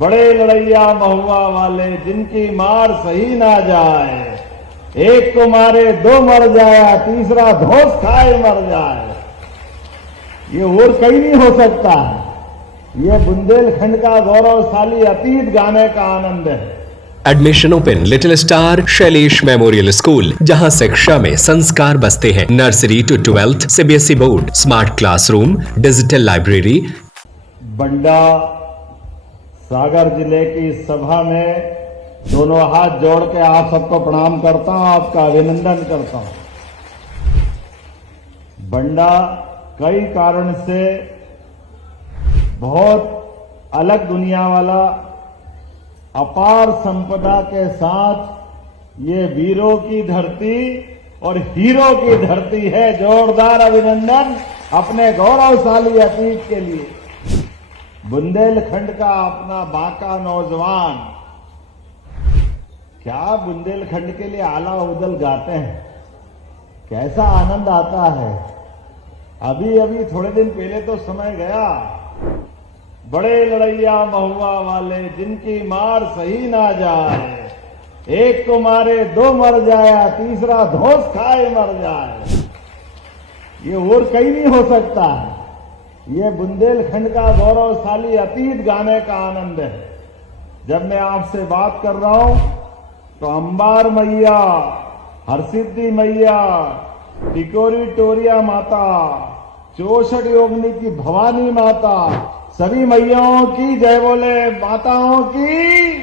बड़े लड़ैया महुआ वाले जिनकी मार सही ना जाए, एक को मारे दो मर जाया, तीसरा धोस खाए मर जाए। ये और कहीं नहीं हो सकता है। ये बुंदेलखंड का गौरवशाली अतीत गाने का आनंद है। Admission open little star Shailesh memorial school, जहां शिक्षा में संस्कार बसते हैं। Nursery to 12th CBSE board, smart classroom, digital library. Banda Sagar जिले की सभा में दोनों हाथ जोड़ के आप सबको प्रणाम करता हूं, आपका अभिनंदन करता हूं। बंडा कई कारण से बहुत अलग दुनिया वाला अपार संपदा के साथ ये वीरों की धरती और हीरो की धरती है। जोरदार अभिनंदन अपने गौरवशाली अतीत के लिए। बुंदेलखंड का अपना बांका नौजवान क्या बुंदेलखंड के लिए आला उदल गाते हैं, कैसा आनंद आता है। अभी अभी थोड़े दिन पहले तो समय गया, बड़े लड़ैया महुआ वाले जिनकी मार सही ना जाए, एक को मारे दो मर जाया, तीसरा धोस खाए मर जाए। ये और कहीं नहीं हो सकता है। ये बुंदेलखंड का गौरवशाली अतीत गाने का आनंद है। जब मैं आपसे बात कर रहा हूं तो अंबार मैया, हरसिद्धि मैया, टिकोरी टोरिया माता, 64 योगिनी की भवानी माता, सभी मैयाओं की जय बोले, माताओं की।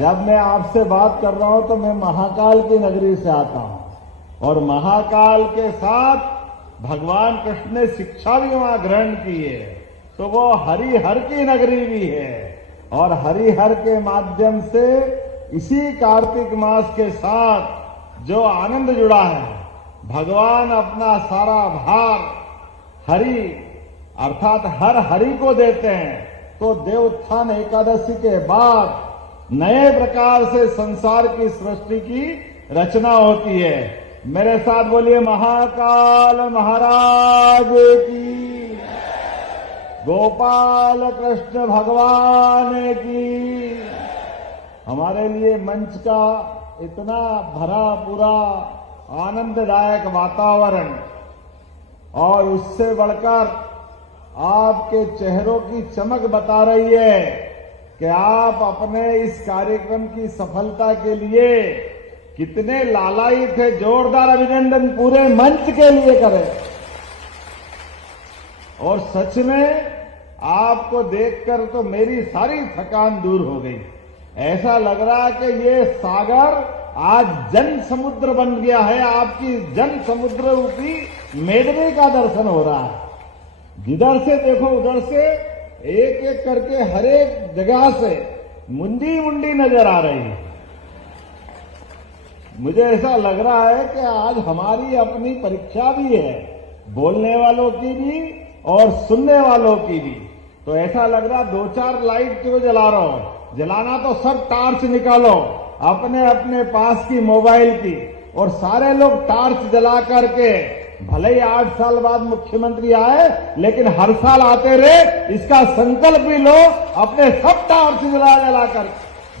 जब मैं आपसे बात कर रहा हूं तो मैं महाकाल की नगरी से आता हूं और महाकाल के साथ भगवान कृष्ण ने शिक्षा भी वहां ग्रहण की है, तो वो हरिहर की नगरी भी है। और हरिहर के माध्यम से इसी कार्तिक मास के साथ जो आनंद जुड़ा है, भगवान अपना सारा भार हरि अर्थात हर हरि को देते हैं। तो देवोत्थान एकादशी के बाद नए प्रकार से संसार की सृष्टि की रचना होती है। मेरे साथ बोलिए, महाकाल महाराज की, गोपाल कृष्ण भगवान की। हमारे लिए मंच का इतना भरा पूरा आनंददायक वातावरण और उससे बढ़कर आपके चेहरों की चमक बता रही है कि आप अपने इस कार्यक्रम की सफलता के लिए कितने लालायित थे। जोरदार अभिनंदन पूरे मंच के लिए करें। और सच में आपको देखकर तो मेरी सारी थकान दूर हो गई। ऐसा लग रहा है कि ये सागर आज जन समुद्र बन गया है। आपकी जन समुद्र रूपी मेडवे का दर्शन हो रहा है। जिधर से देखो उधर से एक एक करके हर एक जगह से मुंडी मुंडी नजर आ रही है। मुझे ऐसा लग रहा है कि आज हमारी अपनी परीक्षा भी है, बोलने वालों की भी और सुनने वालों की भी। तो ऐसा लग रहा 2-4 लाइट क्यों जला रहा हो, जलाना तो सब टार्च निकालो अपने अपने पास की मोबाइल की, और सारे लोग टार्च जला करके, भले ही 8 साल बाद मुख्यमंत्री आए लेकिन हर साल आते रहे, इसका संकल्प भी लो। अपने सब टार्च जला कर,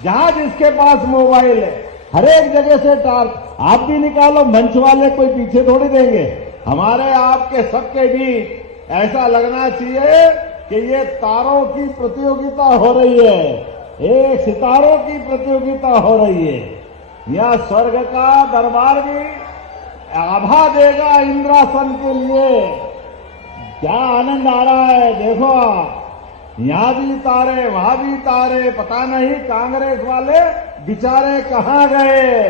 जहां जिसके पास मोबाइल है हर एक जगह से टार्च आप भी निकालो। मंच वाले कोई पीछे थोड़ी देंगे। हमारे आपके सबके बीच ऐसा लगना चाहिए कि ये तारों की प्रतियोगिता हो रही है, एक सितारों की प्रतियोगिता हो रही है। यह स्वर्ग का दरबार भी आभा देगा इंद्रासन के लिए। क्या आनंद आ रहा है, देखो यहां भी तारे वहां भी तारे। पता नहीं कांग्रेस वाले बेचारे कहां गए।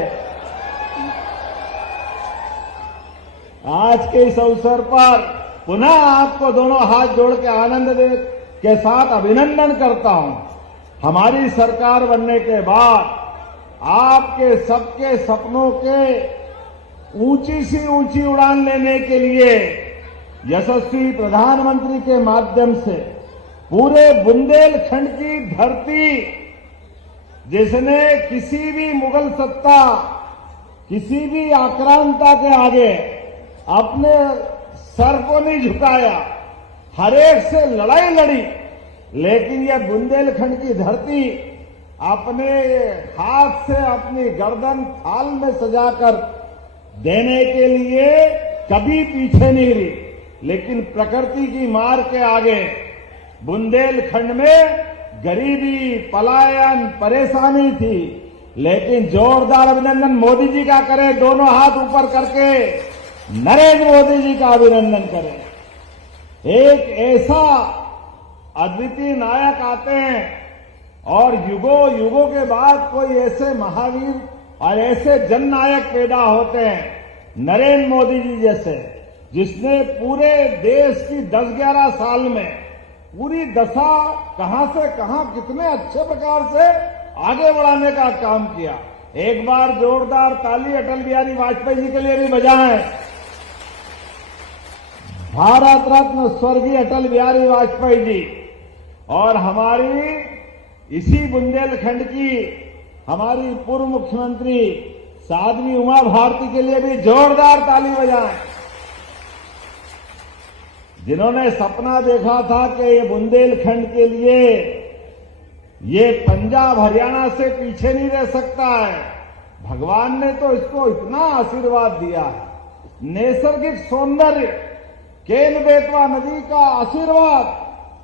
आज के इस अवसर पर पुनः आपको दोनों हाथ जोड़ के आनंद के साथ अभिनंदन करता हूं। हमारी सरकार बनने के बाद आपके सबके सपनों के ऊंची सी ऊंची उड़ान लेने के लिए यशस्वी प्रधानमंत्री के माध्यम से पूरे बुंदेलखंड की धरती, जिसने किसी भी मुगल सत्ता, किसी भी आक्रांता के आगे अपने सर को नहीं झुकाया, हर एक से लड़ाई लड़ी लेकिन ये बुंदेलखंड की धरती अपने हाथ से अपनी गर्दन थाल में सजाकर देने के लिए कभी पीछे नहीं रही। लेकिन प्रकृति की मार के आगे बुंदेलखंड में गरीबी, पलायन, परेशानी थी, लेकिन जोरदार अभिनंदन मोदी जी का करें, दोनों हाथ ऊपर करके नरेंद्र मोदी जी का अभिनंदन करें। एक ऐसा अद्वितीय नायक आते हैं और युगों युगों के बाद कोई ऐसे महावीर और ऐसे जननायक पैदा होते हैं नरेंद्र मोदी जी जैसे, जिसने पूरे देश की 10-11 साल में पूरी दशा कहां से कहां कितने अच्छे प्रकार से आगे बढ़ाने का काम किया। एक बार जोरदार ताली अटल बिहारी वाजपेयी जी के लिए भी बजाएं। भारत रत्न स्वर्गीय अटल बिहारी वाजपेयी जी और हमारी इसी बुंदेलखंड की हमारी पूर्व मुख्यमंत्री साध्वी उमा भारती के लिए भी जोरदार ताली बजाएं, जिन्होंने सपना देखा था कि ये बुंदेलखंड के लिए ये पंजाब हरियाणा से पीछे नहीं रह सकता है। भगवान ने तो इसको इतना आशीर्वाद दिया है। नैसर्गिक सौंदर्य, केन बेतवा नदी का आशीर्वाद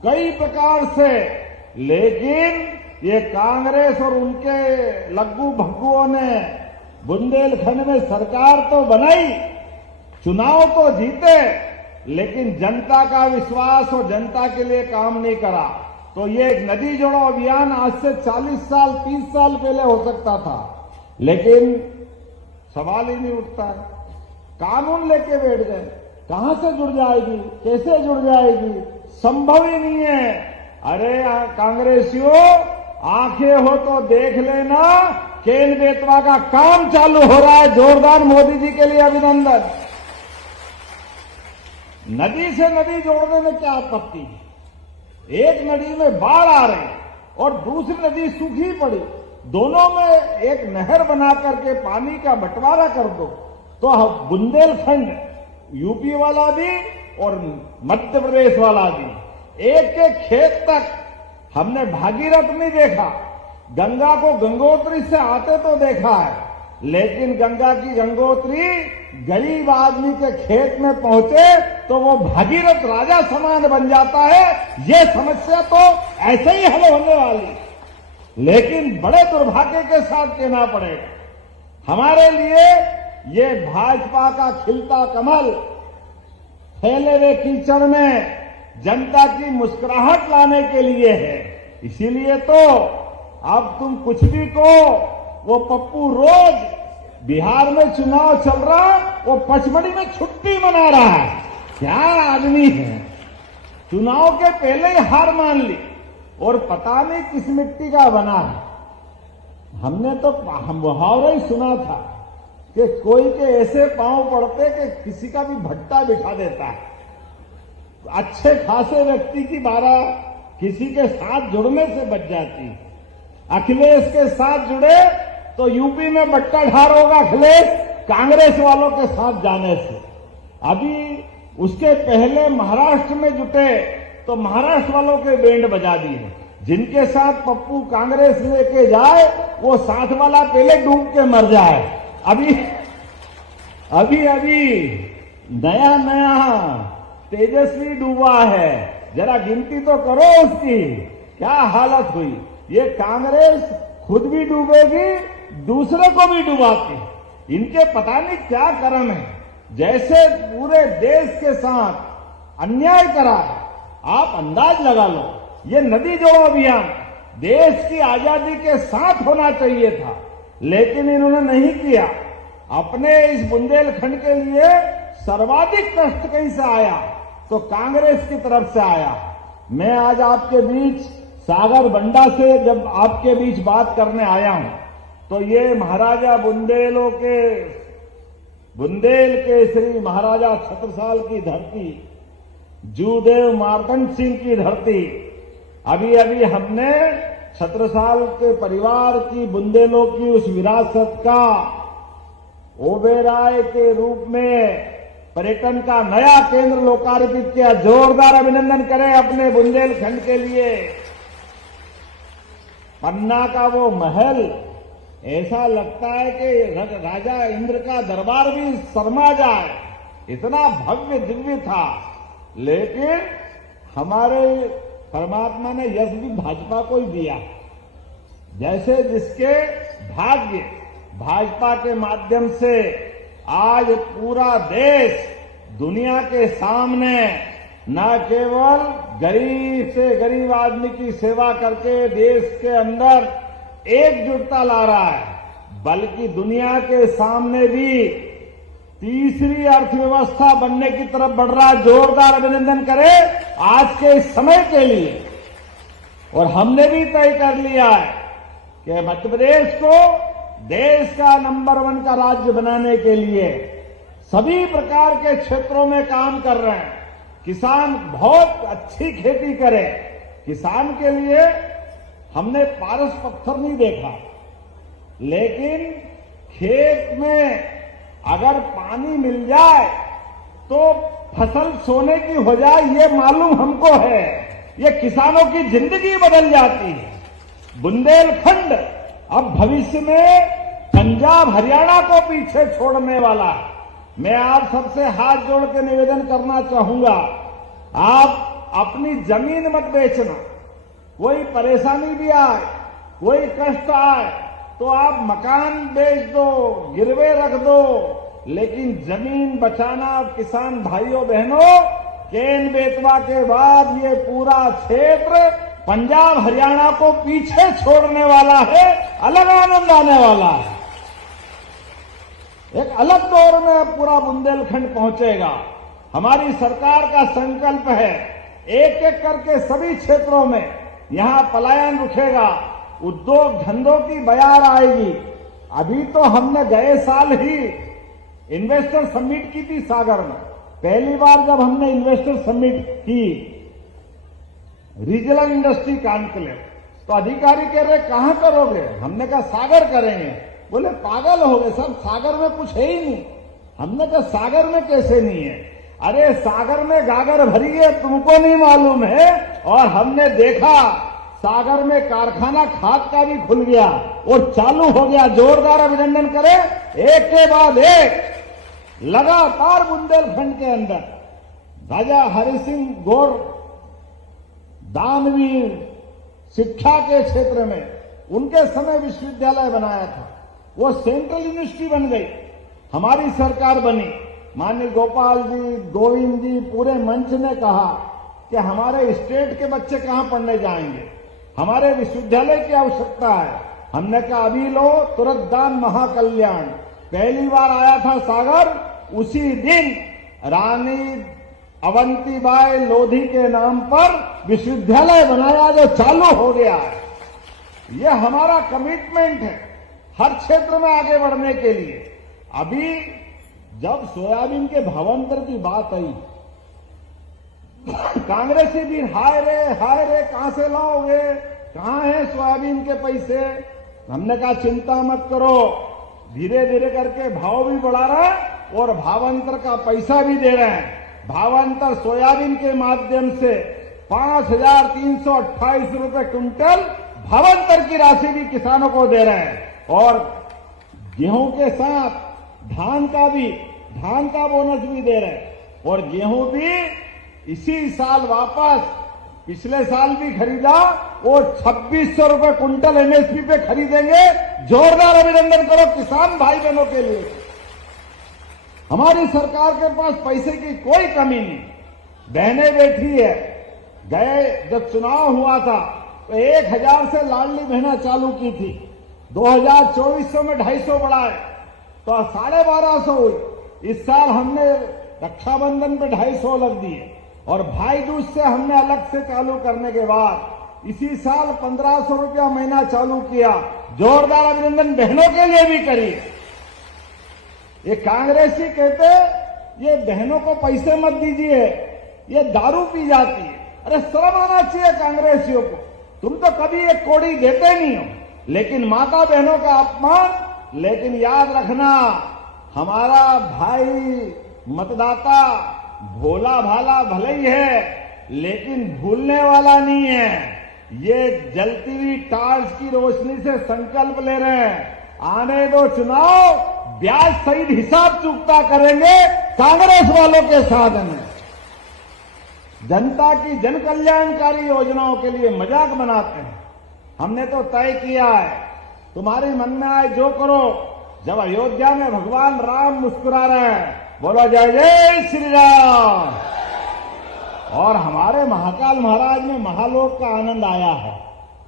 कई प्रकार से, लेकिन ये कांग्रेस और उनके लग्गू भग्गुओं ने बुंदेलखंड में सरकार तो बनाई, चुनाव तो जीते, लेकिन जनता का विश्वास और जनता के लिए काम नहीं करा। तो ये एक नदी जोड़ो अभियान आज से 40 साल 30 साल पहले हो सकता था, लेकिन सवाल ही नहीं उठता है। कानून लेके बैठ गए, कहां से जुड़ जाएगी, कैसे जुड़ जाएगी, संभव ही नहीं है। अरे कांग्रेसियों, आंखें हो तो देख लेना, केन बेतवा का काम चालू हो रहा है। जोरदार मोदी जी के लिए अभिनंदन। नदी से नदी जोड़ने में क्या आपत्ति है? एक नदी में बाढ़ आ रही और दूसरी नदी सूखी पड़ी, दोनों में एक नहर बना करके पानी का बंटवारा कर दो, तो बुंदेलखंड यूपी वाला भी और मध्य प्रदेश वाला भी एक एक खेत तक। हमने भागीरथ नहीं देखा, गंगा को गंगोत्री से आते तो देखा है, लेकिन गंगा की गंगोत्री गरीब आदमी के खेत में पहुंचे तो वो भागीरथ राजा समान बन जाता है। ये समस्या तो ऐसे ही हल होने वाली, लेकिन बड़े दुर्भाग्य के साथ कहना पड़ेगा, हमारे लिए ये भाजपा का खिलता कमल फैले हुए कीचड़ में जनता की मुस्कुराहट लाने के लिए है। इसीलिए तो अब तुम कुछ भी कहो, वो पप्पू रोज बिहार में चुनाव चल रहा, वो पचमढ़ी में छुट्टी मना रहा है। क्या आदमी है, चुनाव के पहले ही हार मान ली और पता नहीं किस मिट्टी का बना है। हमने तो मुहावरा ही सुना था कि कोई के ऐसे पांव पड़ते कि किसी का भी भट्टा बिठा देता है। अच्छे खासे व्यक्ति की बारह किसी के साथ जुड़ने से बच जाती। अखिलेश के साथ जुड़े तो यूपी में बट्टा ढार होगा अखिलेश कांग्रेस वालों के साथ जाने से। अभी उसके पहले महाराष्ट्र में जुटे तो महाराष्ट्र वालों के बैंड बजा दिए। जिनके साथ पप्पू कांग्रेस लेके जाए वो साथ वाला पहले डूब के मर जाए। अभी नया तेजस्वी डूबा है, जरा गिनती तो करो उसकी क्या हालत हुई। ये कांग्रेस खुद भी डूबेगी, दूसरे को भी डुबाती। इनके पता नहीं क्या कर्म है, जैसे पूरे देश के साथ अन्याय करा है। आप अंदाज लगा लो, ये नदी जोड़ो अभियान देश की आजादी के साथ होना चाहिए था, लेकिन इन्होंने नहीं किया। अपने इस बुंदेलखंड के लिए सर्वाधिक कष्ट कहीं से आया तो कांग्रेस की तरफ से आया। मैं आज आपके बीच सागर बंडा से जब आपके बीच बात करने आया हूं तो ये महाराजा बुंदेल के श्री महाराजा छत्रसाल की धरती, जूदेव मार्तंड सिंह की धरती, अभी हमने छत्रसाल के परिवार की बुंदेलों की उस विरासत का ओबेराय के रूप में पर्यटन का नया केंद्र लोकार्पित किया। जोरदार अभिनंदन करें अपने बुंदेलखंड के लिए। पन्ना का वो महल ऐसा लगता है कि राजा इंद्र का दरबार भी शर्मा जाए, इतना भव्य दिव्य था। लेकिन हमारे परमात्मा ने यश भी भाजपा को ही दिया। जैसे जिसके भाग्य, भाजपा के माध्यम से आज पूरा देश दुनिया के सामने न केवल गरीब से गरीब आदमी की सेवा करके देश के अंदर एकजुटता ला रहा है, बल्कि दुनिया के सामने भी तीसरी अर्थव्यवस्था बनने की तरफ बढ़ रहा है। जोरदार अभिनंदन करें आज के इस समय के लिए। और हमने भी तय कर लिया है कि मध्य प्रदेश को देश का नंबर 1 का राज्य बनाने के लिए सभी प्रकार के क्षेत्रों में काम कर रहे हैं। किसान बहुत अच्छी खेती करे, किसान के लिए हमने पारस पत्थर नहीं देखा, लेकिन खेत में अगर पानी मिल जाए तो फसल सोने की हो जाए, ये मालूम हमको है। ये किसानों की जिंदगी बदल जाती है। बुंदेलखंड अब भविष्य में पंजाब हरियाणा को पीछे छोड़ने वाला है। मैं आप सबसे हाथ जोड़ के निवेदन करना चाहूंगा, आप अपनी जमीन मत बेचना। कोई परेशानी भी आए, कोई कष्ट आए तो आप मकान बेच दो, गिरवे रख दो, लेकिन जमीन बचाना। किसान भाइयों बहनों, केन बेतवा के बाद ये पूरा क्षेत्र पंजाब हरियाणा को पीछे छोड़ने वाला है, अलग आनंद आने वाला है। एक अलग दौर में पूरा बुंदेलखंड पहुंचेगा। हमारी सरकार का संकल्प है, एक एक करके सभी क्षेत्रों में यहां पलायन रुकेगा, उद्योग धंधों की बयार आएगी। अभी तो हमने गए साल ही इन्वेस्टर समिट की थी सागर में। पहली बार जब हमने इन्वेस्टर समिट की, रीजनल इंडस्ट्री कॉन्क्लेव, तो अधिकारी कह रहे कहां करोगे? हमने कहा सागर करेंगे। बोले पागल हो गए सब, सागर में कुछ है ही नहीं। हमने कहा सागर में कैसे नहीं है? अरे सागर में गागर भरी है, तुमको नहीं मालूम है। और हमने देखा सागर में कारखाना खाद का भी खुल गया और चालू हो गया। जोरदार अभिनंदन करें, एक के बाद एक लगातार बुंदेलखंड के अंदर राजा हरि सिंह गौर दानवीर शिक्षा के क्षेत्र में उनके समय विश्वविद्यालय बनाया था, वो सेंट्रल यूनिवर्सिटी बन गई। हमारी सरकार बनी, माननीय गोपाल जी, गोविंद जी, पूरे मंच ने कहा कि हमारे स्टेट के बच्चे कहां पढ़ने जाएंगे, हमारे विश्वविद्यालय की आवश्यकता है। हमने कहा अभी लो, तुरंत दान महाकल्याण। पहली बार आया था सागर, उसी दिन रानी अवंतीबाई लोधी के नाम पर विश्वविद्यालय बनाया जो चालू हो गया है। यह हमारा कमिटमेंट है हर क्षेत्र में आगे बढ़ने के लिए। अभी जब सोयाबीन के भावांतर की बात आई, कांग्रेसी भी हाय रे कहां से लाओगे, कहां है सोयाबीन के पैसे? हमने कहा चिंता मत करो, धीरे धीरे करके भाव भी बढ़ा रहा है और भावांतर का पैसा भी दे रहे हैं। भावांतर सोयाबीन के माध्यम से 5,328 रुपए क्विंटल भावांतर की राशि भी किसानों को दे रहे हैं। और गेहूं के साथ धान का बोनस भी दे रहे हैं। और गेहूं भी इसी साल वापस, पिछले साल भी खरीदा और 2,600 रुपए क्विंटल एमएसपी पे खरीदेंगे। जोरदार अभिनंदन करो किसान भाई बहनों के लिए। हमारी सरकार के पास पैसे की कोई कमी नहीं, बहनें बैठी है। गए जब चुनाव हुआ था तो 1,000 से लाडली बहना चालू की थी, 2024 में 250 बढ़ाए तो 1,250 हुई। इस साल हमने रक्षाबंधन पे 250 लग दिए और भाई दूज से हमने अलग से चालू करने के बाद इसी साल 1,500 रुपया महीना चालू किया। जोरदार अभिनंदन बहनों के लिए भी करिए। ये कांग्रेसी कहते ये बहनों को पैसे मत दीजिए, ये दारू पी जाती है। अरे शर्म आना चाहिए कांग्रेसियों को, तुम तो कभी एक कौड़ी देते नहीं हो, लेकिन माता बहनों का अपमान। लेकिन याद रखना, हमारा भाई मतदाता भोला भाला भले ही है, लेकिन भूलने वाला नहीं है। ये जलती हुई टार्च की रोशनी से संकल्प ले रहे हैं, आने दो चुनाव, ब्याज सहित हिसाब चुकता करेंगे कांग्रेस वालों के साथ में। जनता की जन कल्याणकारी योजनाओं के लिए मजाक बनाते हैं। हमने तो तय किया है, तुम्हारे मन में आए जो करो। जब अयोध्या में भगवान राम मुस्कुरा रहे हैं, बोलो जय जय श्री राम। और हमारे महाकाल महाराज में महालोक का आनंद आया है,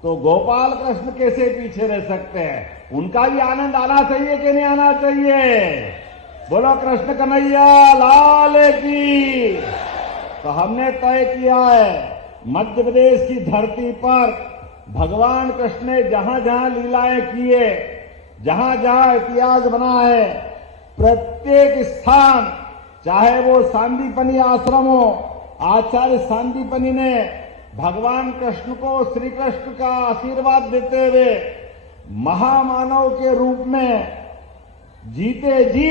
तो गोपाल कृष्ण कैसे पीछे रह सकते हैं? उनका भी आनंद आना चाहिए कि नहीं आना चाहिए? बोलो कृष्ण कन्हैया लाल की। तो हमने तय किया है, मध्य प्रदेश की धरती पर भगवान कृष्ण ने जहां जहां लीलाएं किए, जहां जहां इतिहास बना है, प्रत्येक स्थान, चाहे वो सांदीपनी आश्रम हो, आचार्य सांदीपनी ने भगवान कृष्ण को श्री कृष्ण का आशीर्वाद देते हुए महामानव के रूप में जीते जी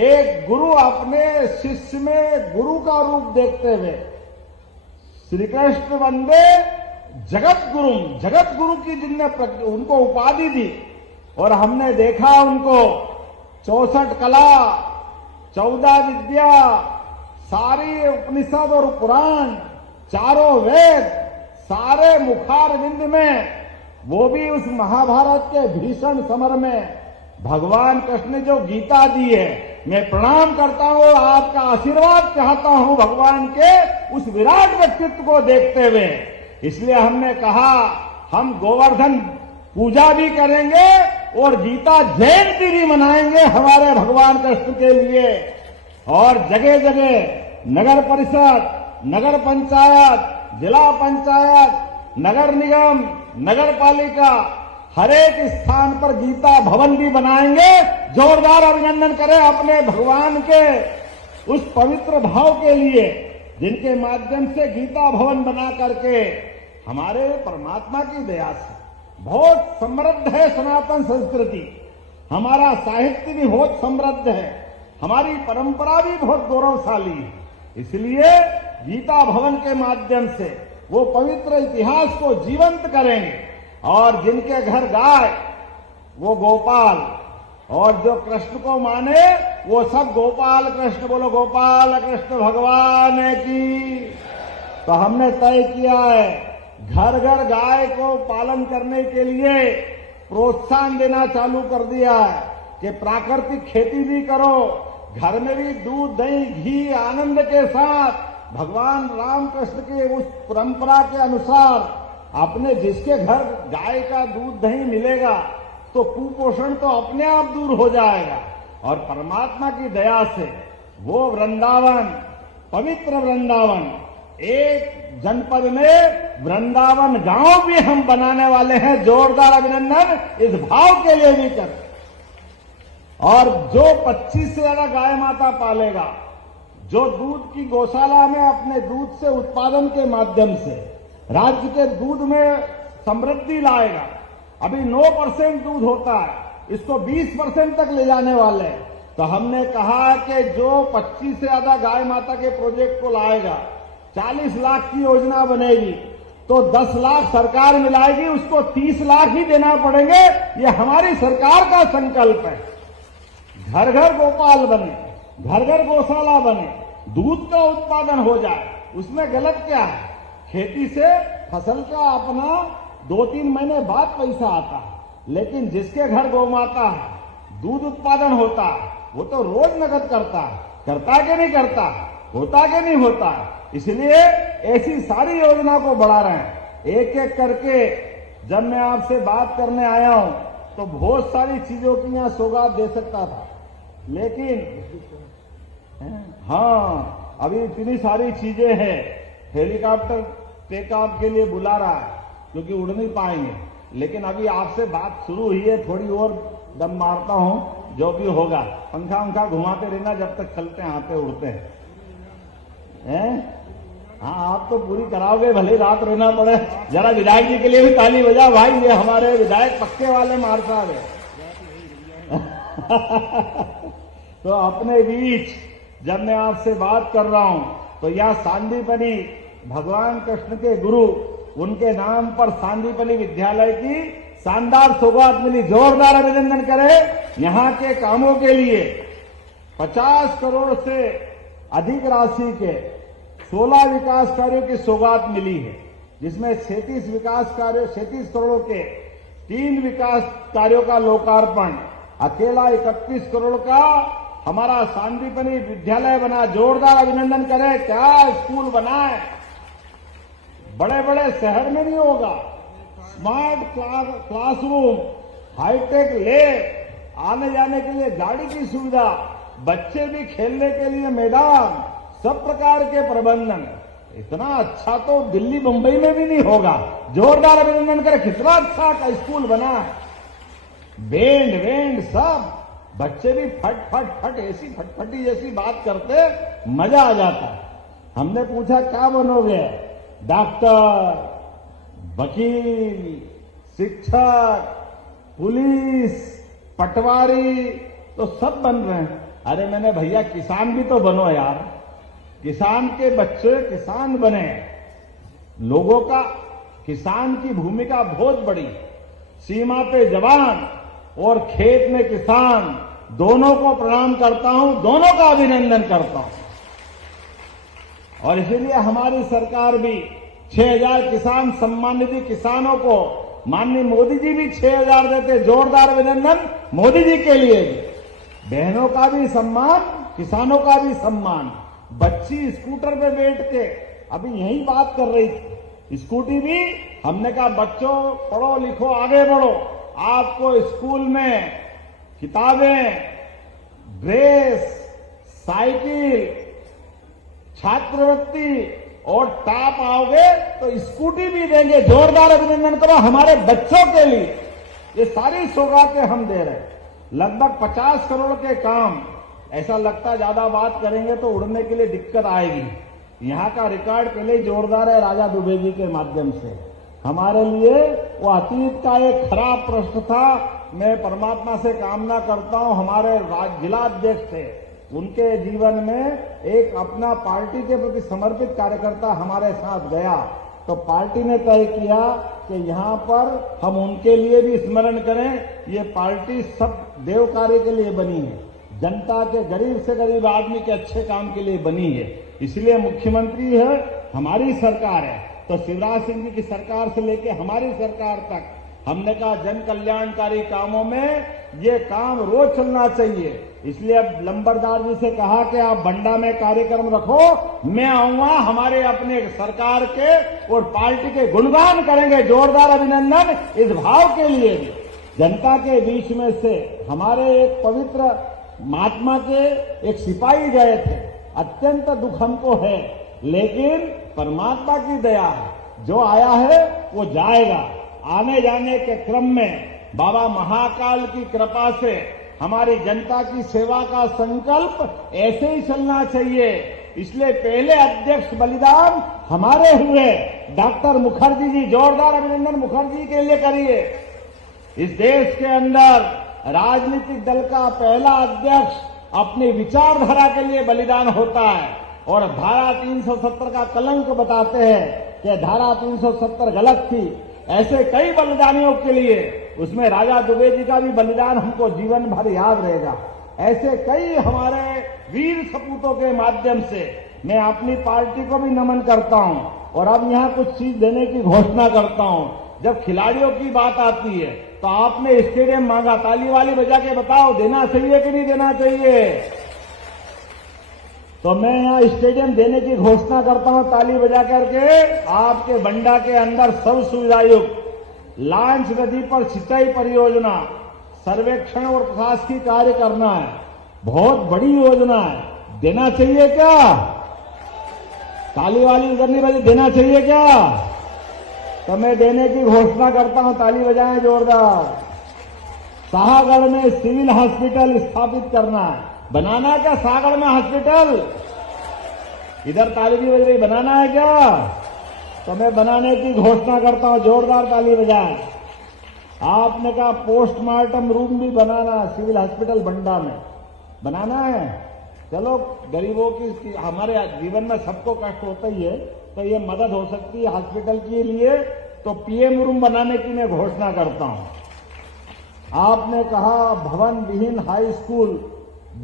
एक गुरु अपने शिष्य में गुरु का रूप देखते हुए श्री कृष्ण वंदे जगत गुरु, जगत गुरु की जिनने उनको उपाधि दी। और हमने देखा उनको 64 कला, 14 विद्या, सारी उपनिषद और पुराण, चारों वेद, सारे मुखारविंद में, वो भी उस महाभारत के भीषण समर में भगवान कृष्ण ने जो गीता दी है, मैं प्रणाम करता हूं और आपका आशीर्वाद चाहता हूं भगवान के उस विराट व्यक्तित्व को देखते हुए। इसलिए हमने कहा हम गोवर्धन पूजा भी करेंगे और गीता जयंती भी मनाएंगे हमारे भगवान कृष्ण के लिए। और जगह जगह नगर परिषद, नगर पंचायत, जिला पंचायत, नगर निगम, नगर पालिका, हर एक स्थान पर गीता भवन भी बनाएंगे। जोरदार अभिनंदन करें अपने भगवान के उस पवित्र भाव के लिए, जिनके माध्यम से गीता भवन बना करके हमारे परमात्मा की दया से बहुत समृद्ध है सनातन संस्कृति, हमारा साहित्य भी बहुत समृद्ध है, हमारी परंपरा भी बहुत गौरवशाली है। इसलिए गीता भवन के माध्यम से वो पवित्र इतिहास को जीवंत करेंगे। और जिनके घर गाय वो गोपाल, और जो कृष्ण को माने वो सब गोपाल कृष्ण। बोलो गोपाल कृष्ण भगवान की। तो हमने तय किया है, घर घर गाय को पालन करने के लिए प्रोत्साहन देना चालू कर दिया है कि प्राकृतिक खेती भी करो, घर में भी दूध दही घी आनंद के साथ भगवान रामकृष्ण के उस परंपरा के अनुसार अपने जिसके घर गाय का दूध दही मिलेगा तो कुपोषण तो अपने आप दूर हो जाएगा। और परमात्मा की दया से वो वृंदावन, पवित्र वृंदावन, एक जनपद में वृंदावन गांव भी हम बनाने वाले हैं। जोरदार अभिनंदन इस भाव के लिए भी कर। और जो 25 से ज्यादा गाय माता पालेगा, जो दूध की गौशाला में अपने दूध से उत्पादन के माध्यम से राज्य के दूध में समृद्धि लाएगा। अभी 9% दूध होता है, इसको 20% तक ले जाने वाले हैं। तो हमने कहा कि जो 25 से ज्यादा गाय माता के प्रोजेक्ट को लाएगा, 40 लाख की योजना बनेगी, तो 10 लाख सरकार मिलाएगी, उसको 30 लाख ही देना पड़ेंगे। ये हमारी सरकार का संकल्प है। घर घर गोपाल बने, घर घर गौशाला बने, दूध का उत्पादन हो जाए। उसमें गलत क्या है? खेती से फसल का अपना 2-3 महीने बाद पैसा आता है, लेकिन जिसके घर गौ माता है, दूध उत्पादन होता है, वो तो रोज नकद करता है। करता कि नहीं करता? होता कि नहीं होता? इसलिए ऐसी सारी योजना को बढ़ा रहे हैं। एक एक करके जब मैं आपसे बात करने आया हूं तो बहुत सारी चीजों की यहां सौगात दे सकता था, लेकिन हाँ अभी इतनी सारी चीजें हैं। हेलीकॉप्टर टेक ऑफ के लिए बुला रहा है क्योंकि उड़ नहीं पाएंगे, लेकिन अभी आपसे बात शुरू हुई है, थोड़ी और दम मारता हूं, जो भी होगा। पंखा उंखा घुमाते रहना जब तक चलते हैं, आते उड़ते हैं। हाँ आप तो पूरी कराओगे, भले रात रहना पड़े। जरा विधायक जी के लिए भी ताली बजा भाई, ये हमारे विधायक पक्के वाले मार साहब है। तो अपने बीच जब मैं आपसे बात कर रहा हूं तो यह सांदीपनी भगवान कृष्ण के गुरु उनके नाम पर सांदीपनि विद्यालय की शानदार सौगात मिली। जोरदार अभिनंदन करें। यहाँ के कामों के लिए 50 करोड़ से अधिक राशि के 16 विकास कार्यों की सौगात मिली है, जिसमें 36 करोड़ के 3 विकास कार्यों का लोकार्पण, अकेला 31 करोड़ का हमारा सांदीपनि विद्यालय बना। जोरदार अभिनंदन करें। क्या स्कूल बना है, बड़े बड़े शहर में नहीं होगा। स्मार्ट क्लासरूम, हाईटेक लैब, आने जाने के लिए गाड़ी की सुविधा, बच्चे भी खेलने के लिए मैदान, सब प्रकार के प्रबंधन। इतना अच्छा तो दिल्ली मुंबई में भी नहीं होगा। जोरदार अभिनंदन करें। कितना अच्छा का स्कूल बना है। बैंड वेंड सब, बच्चे भी फट फट फट ऐसी फटफटी जैसी बात करते, मजा आ जाता। हमने पूछा क्या बनोगे? डॉक्टर, वकील, शिक्षक, पुलिस, पटवारी, तो सब बन रहे हैं। अरे मैंने भैया किसान भी तो बनो यार, किसान के बच्चे किसान बने। लोगों का किसान की भूमिका बहुत बड़ी। सीमा पे जवान और खेत में किसान, दोनों को प्रणाम करता हूं, दोनों का अभिनंदन करता हूं। और इसीलिए हमारी सरकार भी 6,000 किसान सम्मान निधि किसानों को, माननीय मोदी जी भी 6,000 देते। जोरदार अभिनंदन मोदी जी के लिए भी। बहनों का भी सम्मान, किसानों का भी सम्मान। बच्ची स्कूटर पे बैठ के अभी यही बात कर रही थी, स्कूटी भी हमने कहा बच्चों पढ़ो लिखो आगे बढ़ो, आपको स्कूल में किताबें, ड्रेस, साइकिल, छात्रवृत्ति और टॉप आओगे तो स्कूटी भी देंगे। जोरदार अभिनंदन करो हमारे बच्चों के लिए। ये सारी सौगातें हम दे रहे हैं। लगभग 50 करोड़ के काम। ऐसा लगता ज्यादा बात करेंगे तो उड़ने के लिए दिक्कत आएगी। यहाँ का रिकॉर्ड पहले ही जोरदार है राजा दुबे जी के माध्यम से। हमारे लिए वो अतीत का एक खराब प्रश्न था। मैं परमात्मा से कामना करता हूं हमारे जिला अध्यक्ष थे, उनके जीवन में एक अपना पार्टी के प्रति समर्पित कार्यकर्ता हमारे साथ गया, तो पार्टी ने तय किया कि यहाँ पर हम उनके लिए भी स्मरण करें। ये पार्टी सब देव कार्य के लिए बनी है, जनता के गरीब से गरीब आदमी के अच्छे काम के लिए बनी है। इसलिए मुख्यमंत्री है, हमारी सरकार है, तो शिवराज सिंह जी की सरकार से लेकर हमारी सरकार तक हमने कहा जन कल्याणकारी कामों में ये काम रोज चलना चाहिए। इसलिए अब लंबरदार जी से कहा कि आप बंडा में कार्यक्रम रखो, मैं आऊंगा, हमारे अपने सरकार के और पार्टी के गुणगान करेंगे। जोरदार अभिनंदन इस भाव के लिए भी। जनता के बीच में से हमारे एक पवित्र महात्मा के एक सिपाही गए थे। अत्यंत दुख हमको है, लेकिन परमात्मा की दया है, जो आया है वो जाएगा। आने जाने के क्रम में बाबा महाकाल की कृपा से हमारी जनता की सेवा का संकल्प ऐसे ही चलना चाहिए। इसलिए पहले अध्यक्ष बलिदान हमारे हुए डॉक्टर मुखर्जी जी। जोरदार अभिनंदन मुखर्जी के लिए करिए। इस देश के अंदर राजनीतिक दल का पहला अध्यक्ष अपनी विचारधारा के लिए बलिदान होता है, और धारा 370 का कलंक बताते हैं कि धारा 370 गलत थी। ऐसे कई बलिदानियों के लिए, उसमें राजा दुबे जी का भी बलिदान हमको जीवन भर याद रहेगा। ऐसे कई हमारे वीर सपूतों के माध्यम से मैं अपनी पार्टी को भी नमन करता हूं, और अब यहां कुछ चीज देने की घोषणा करता हूं। जब खिलाड़ियों की बात आती है तो आपने स्टेडियम मांगा, ताली वाली बजा के बताओ देना चाहिए कि नहीं देना चाहिए? तो मैं यहां स्टेडियम देने की घोषणा करता हूं ताली बजा करके। आपके बंडा के अंदर सब सुविधायुक्त लांच नदी पर सिंचाई परियोजना, सर्वेक्षण और प्रशासकीय कार्य करना है। बहुत बड़ी योजना है, देना चाहिए क्या? ताली वाली करनी बजे देना चाहिए क्या? तो मैं देने की घोषणा करता हूं, ताली बजाएं जोरदार। शाहगढ़ में सिविल हॉस्पिटल स्थापित करना है। बनाना है क्या शाहगढ़ में हॉस्पिटल? इधर ताली भी बज रही, बनाना है क्या? तो मैं बनाने की घोषणा करता हूं, जोरदार ताली बजाएं। आपने कहा पोस्टमार्टम रूम भी बनाना, सिविल हॉस्पिटल बंडा में बनाना है। चलो गरीबों की, हमारे जीवन में सबको कष्ट होता ही है, तो ये मदद हो सकती है हॉस्पिटल के लिए, तो पीएम रूम बनाने की मैं घोषणा करता हूं। आपने कहा भवन विहीन हाई स्कूल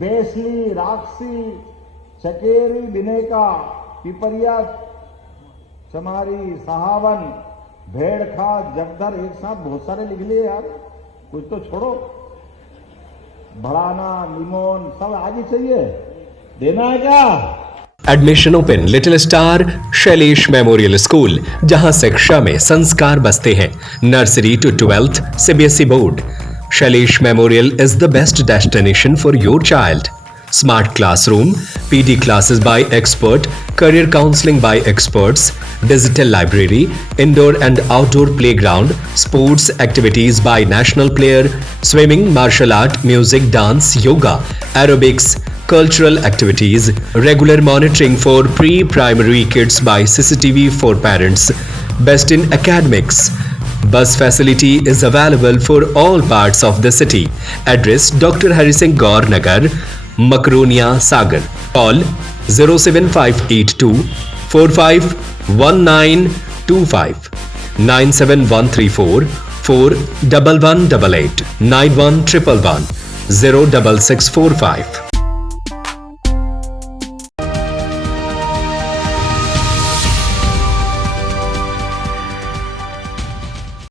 बेसली, राक्षी, चकेरी, बिनेका, पिपरिया, चमारी, सहावन, भेड़खा, जगदर, एक साथ बहुत सारे लिख लिए यार, कुछ तो छोड़ो। बढ़ाना, लिमोन सब आगे चाहिए, देना है क्या? Admission open little star Shailesh memorial school, जहां शिक्षा में संस्कार बसते हैं। Nursery to 12th CBSE board. Shailesh memorial is the best destination for your child. Smart classroom, PD classes by expert, career counseling by experts, digital library, indoor and outdoor playground, sports activities by national player, swimming, martial art, music, dance, yoga, aerobics, cultural activities, regular monitoring for pre-primary kids by CCTV for parents, best in academics. Bus facility is available for all parts of the city. Address Dr. Hari Singh Gaur Nagar, Makronia, Sagar. Call 07582 451925 97134 41188 91111 06645.